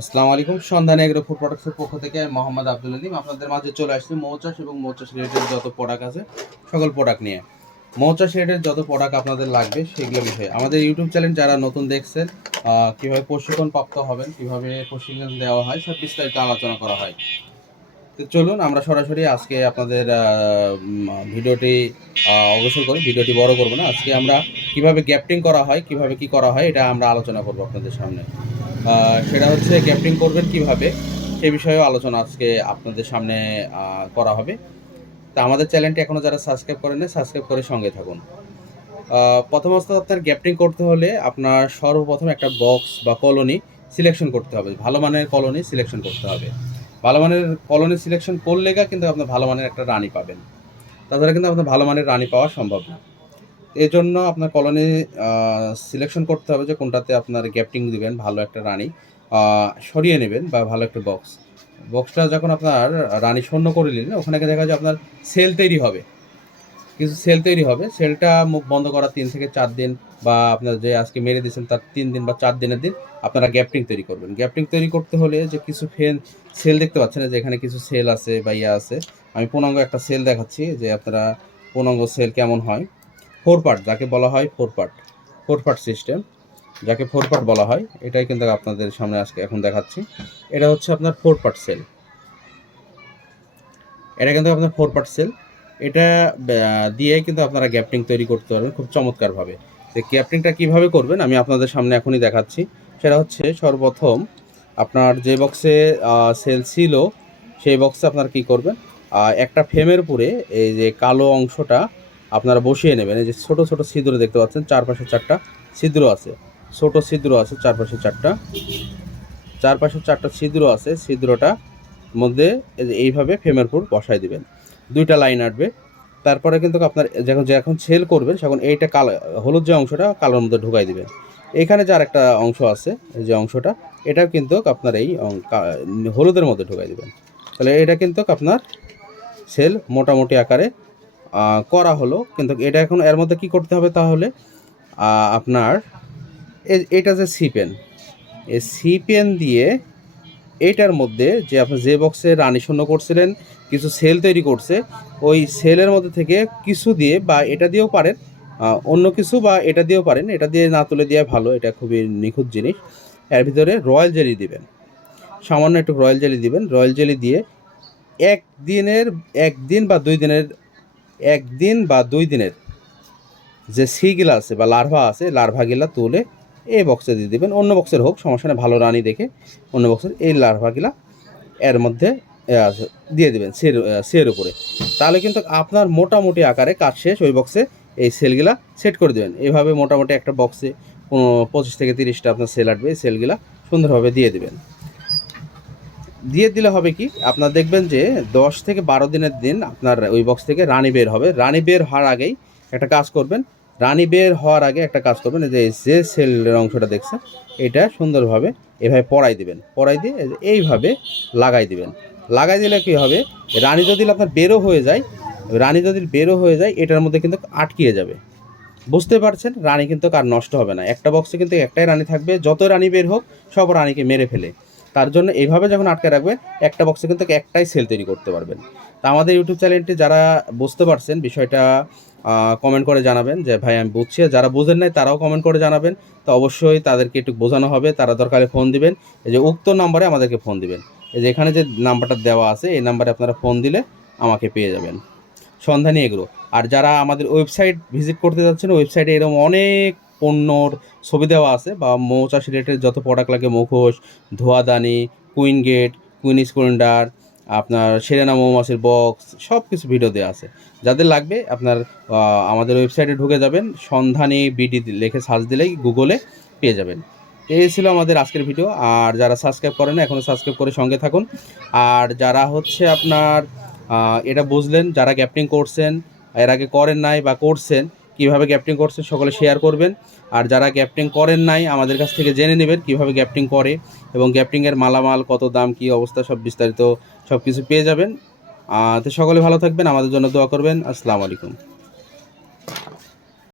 আসসালামু আলাইকুম। সন্ধানে এগ্রো ফুড প্রোডাক্টসের পক্ষ থেকে আমি মোহাম্মদ আব্দুল আলিম আপনাদের মাঝে চলে আসছি মৌচাষ এবং মৌচাষ রিলেটেড যত প্রোডাক্ট আছে, সকল প্রোডাক্ট নিয়ে। মৌচাষ রিলেটেড যত প্রোডাক্ট আপনাদের লাগবে সেগুলো বিষয়ে। আমাদের ইউটিউব চ্যানেল যারা নতুন দেখছেন কীভাবে প্রশিক্ষণ প্রাপ্ত হবেন, কীভাবে প্রশিক্ষণ দেওয়া হয়, সব বিস্তারিত আলোচনা করা হয়। তো চলুন, আমরা সরাসরি আজকে আপনাদের ভিডিওটি অবশ্যই করি, ভিডিওটি বড় করব না। আজকে আমরা কীভাবে গ্যাপটিং করা হয়, কীভাবে কি করা হয়, এটা আমরা আলোচনা করব আপনাদের সামনে। সেটা হচ্ছে গ্যাপটিং করবেন কীভাবে? সে বিষয়েও আলোচনা আজকে আপনাদের সামনে করা হবে। তা আমাদের চ্যানেলটি এখনও যারা সাবস্ক্রাইব করেন না সাবস্ক্রাইব করে সঙ্গে থাকুন। প্রথম প্রথমত আপনার গ্যাপটিং করতে হলে আপনার সর্বপ্রথম একটা বক্স বা কলোনি সিলেকশন করতে হবে। ভালো মানের কলোনি সিলেকশন করতে হবে। ভালো মানের কলোনি সিলেকশন করলে কিন্তু আপনার ভালো মানের একটা রানি পাবেন। তাছাড়া কিন্তু আপনার ভালো মানের রানি পাওয়া সম্ভব না। এই জন্য আপনার কলোনি সিলেকশন করতে হবে যে কোনটাতে আপনার গ্যাপটিং দিবেন, ভালো একটা রানী সরিয়ে নেবেন বা ভালো একটা বক্স বক্সটা যখন আপনার রানী শূন্য করে নিলেন, ওখানে দেখা যায় আপনার সেল তৈরি হবে। কিছু সেল তৈরি হবে সেলটা মুখ বন্ধ করা তিন থেকে চার দিন বা আপনার যে আজকে মেরে দিয়েছেন তার তিন দিন বা চার দিনের দিন আপনারা গ্যাপটিং তৈরি করবেন। গ্যাপটিং তৈরি করতে হলে যে কিছু ফেন সেল দেখতে পাচ্ছেন যে এখানে কিছু সেল আছে বা ইয়ে আছে, আমি পূর্ণাঙ্গ একটা সেল দেখাচ্ছি যে আপনারা পূর্ণাঙ্গ সেল কেমন হয়। ফোর পার্ট যাকে বলা হয় four part four part system, যাকে ফোর পার্ট বলা হয়, এটাই কিন্তু আপনাদের সামনে আজকে এখন দেখাচ্ছি। এটা হচ্ছে আপনার ফোর পার্ট সেল। এটা কিন্তু আপনার ফোর পার্ট সেল। এটা দিয়ে কিন্তু আপনারা গ্যাপটিং তৈরি করতে পারবেন খুব চমৎকারভাবে। তো গ্যাপটিংটা কীভাবে করবেন আমি আপনাদের সামনে এখনই দেখাচ্ছি। সেটা হচ্ছে সর্বপ্রথম আপনার যে বক্সে সেল ছিল, সেই বক্সে আপনারা কি করবেন? একটা ফ্রেমের উপরে এই যে কালো অংশটা আপনারা বসিয়ে নেবেন। এই যে ছোটো ছোটো ছিদ্র দেখতে পাচ্ছেন, চারপাশে চারটা ছিদ্র আছে। ছোট ছিদ্র আছে, চারপাশে চারটা। চারপাশে চারটা ছিদ্র আছে, ছিদ্রটা মধ্যে এইভাবে ফ্রেমের উপর বসায় দিবেন। দুইটা লাইন আসবে তারপরে কিন্তু আপনার যখন যখন সেল করবেন তখন এইটা কালো, হলুদ যে অংশটা, কালোর মধ্যে ঢুকাই দিবেন। এখানে যে আরেকটা অংশ আছে যে অংশটা, এটাও কিন্তু আপনার এই হলুদের মধ্যে ঢুকাই দিবেন। তাহলে এটা কিন্তু আপনার সেল মোটামুটি আকারে করা হলো। কিন্তু এটা এখন এর মধ্যে কি করতে হবে তাহলে? আপনার এটা যে সি পেন এই সি পেন দিয়ে এইটার মধ্যে যে আপনি যে বক্সে রানী শূন্য করছিলেন, কিছু সেল তৈরি করছে, ওই সেলের মধ্যে থেকে কিছু দিয়ে বা এটা দিয়েও পারেন অন্য কিছু বা এটা দিয়েও পারেন, এটা দিয়ে না তুলে দেওয়া ভালো, এটা খুবই নিখুঁত জিনিস। এর ভিতরে রয়্যাল জেলি দিবেন, সামান্য একটু রয়্যাল জেলি দিবেন রয়্যাল জেলি দিয়ে একদিনের, একদিন বা দুই দিনের একদিন বা দুই দিনের যে সিগুলা আছে বা লার্ভা আছে লার্ভাগুলা তুলে এই বক্সে দিয়ে দিবেন। অন্য বক্সের হোক, সমস্যা নেই, ভালো রানী দেখে অন্য বক্সের এই লার্ভাগুলা এর মধ্যে দিয়ে দেবেন সের সের উপরে। তাহলে কিন্তু আপনার মোটামুটি আকারে কাজ শেষ ওই বক্সে এই সেলগুলা সেট করে দেবেন। এইভাবে মোটামুটি একটা বক্সে পঁচিশ থেকে তিরিশটা আপনার সেল আসবে এই সেলগুলা সুন্দরভাবে দিয়ে দিবেন। দিয়ে দিলে হবে কি? আপনার দেখবেন যে দশ থেকে বারো দিনের দিন আপনার ওই বক্স থেকে রানী বের হবে। রানী বের হওয়ার আগেই একটা কাজ করবেন। রানী বের হওয়ার আগে একটা কাজ করবেন যে যে সেলের অংশটা দেখছেন, এটা সুন্দরভাবে এভাবে পড়াই দিবেন। পড়াই দিয়ে এইভাবে লাগাই দিবেন। লাগাই দিলে কি হবে? রানী যদি আপনার বেরো হয়ে যায়, রানী যদি বেরো হয়ে যায়, এটার মধ্যে কিন্তু আটকিয়ে যাবে। বুঝতে পারছেন? রানী কিন্তু আর নষ্ট হবে না। একটা বক্সে কিন্তু একটাই রানী থাকবে। যত রানী বের হোক, সব রানীকে মেরে ফেলে। তার জন্য এইভাবে যখন আটকে রাখবেন একটা বক্সে কিন্তু একটাই সেল তৈরি করতে পারবেন। তা আমাদের ইউটিউব চ্যানেলটি যারা বুঝতে পারছেন, বিষয়টা কমেন্ট করে জানাবেন যে, ভাই, আমি বুঝছি। যারা বুঝেন নাই, তারাও কমেন্ট করে জানাবেন। তো অবশ্যই তাদেরকে একটু বোঝানো হবে। তারা দরকারে ফোন দিবেন। এই যে উক্ত নাম্বারে আমাদেরকে ফোন দিবেন। এই যে এখানে যে নাম্বারটা দেওয়া আছে, এই নাম্বারে আপনারা ফোন দিলে আমাকে পেয়ে যাবেন। সন্ধানী এগুলো আর যারা আমাদের ওয়েবসাইট ভিজিট করতে যাচ্ছেন ওয়েবসাইটে এরকম অনেক পণ্যর ছবি দেওয়া আছে বা মৌচাষ রিলেটেড যত প্রোডাক্ট লাগে মুখোশ, ধোয়াদানি কুইন গেট কুইন স্কুলেন্ডার আপনার সেরেনা মৌমাছির বক্স সব কিছু ভিডিও দেওয়া আছে। যাদের লাগবে আপনার আমাদের ওয়েবসাইটে ঢুকে যাবেন, সন্ধানী বিডি লিখে সার্চ দিলেই গুগলে পেয়ে যাবেন। এই ছিল আমাদের আজকের ভিডিও আর যারা সাবস্ক্রাইব করেন এখনও সাবস্ক্রাইব করে সঙ্গে থাকুন। আর যারা হচ্ছে আপনার এটা বুঝলেন, যারা গ্যাপটিং করছেন, এর আগে করেন নাই বা করছেন কীভাবে গ্যাপটিং করছে সকলে শেয়ার করবেন। আর যারা গ্যাপটিং করেন নাই, আমাদের কাছ থেকে জেনে নেবেন কীভাবে গ্যাপটিং করে এবং গ্যাপটিংয়ের মালামাল, কত দাম, কি অবস্থা, সব বিস্তারিত সব কিছু পেয়ে যাবেন। তো সকলে ভালো থাকবেন, আমাদের জন্য দোয়া করবেন। আসসালামু আলাইকুম।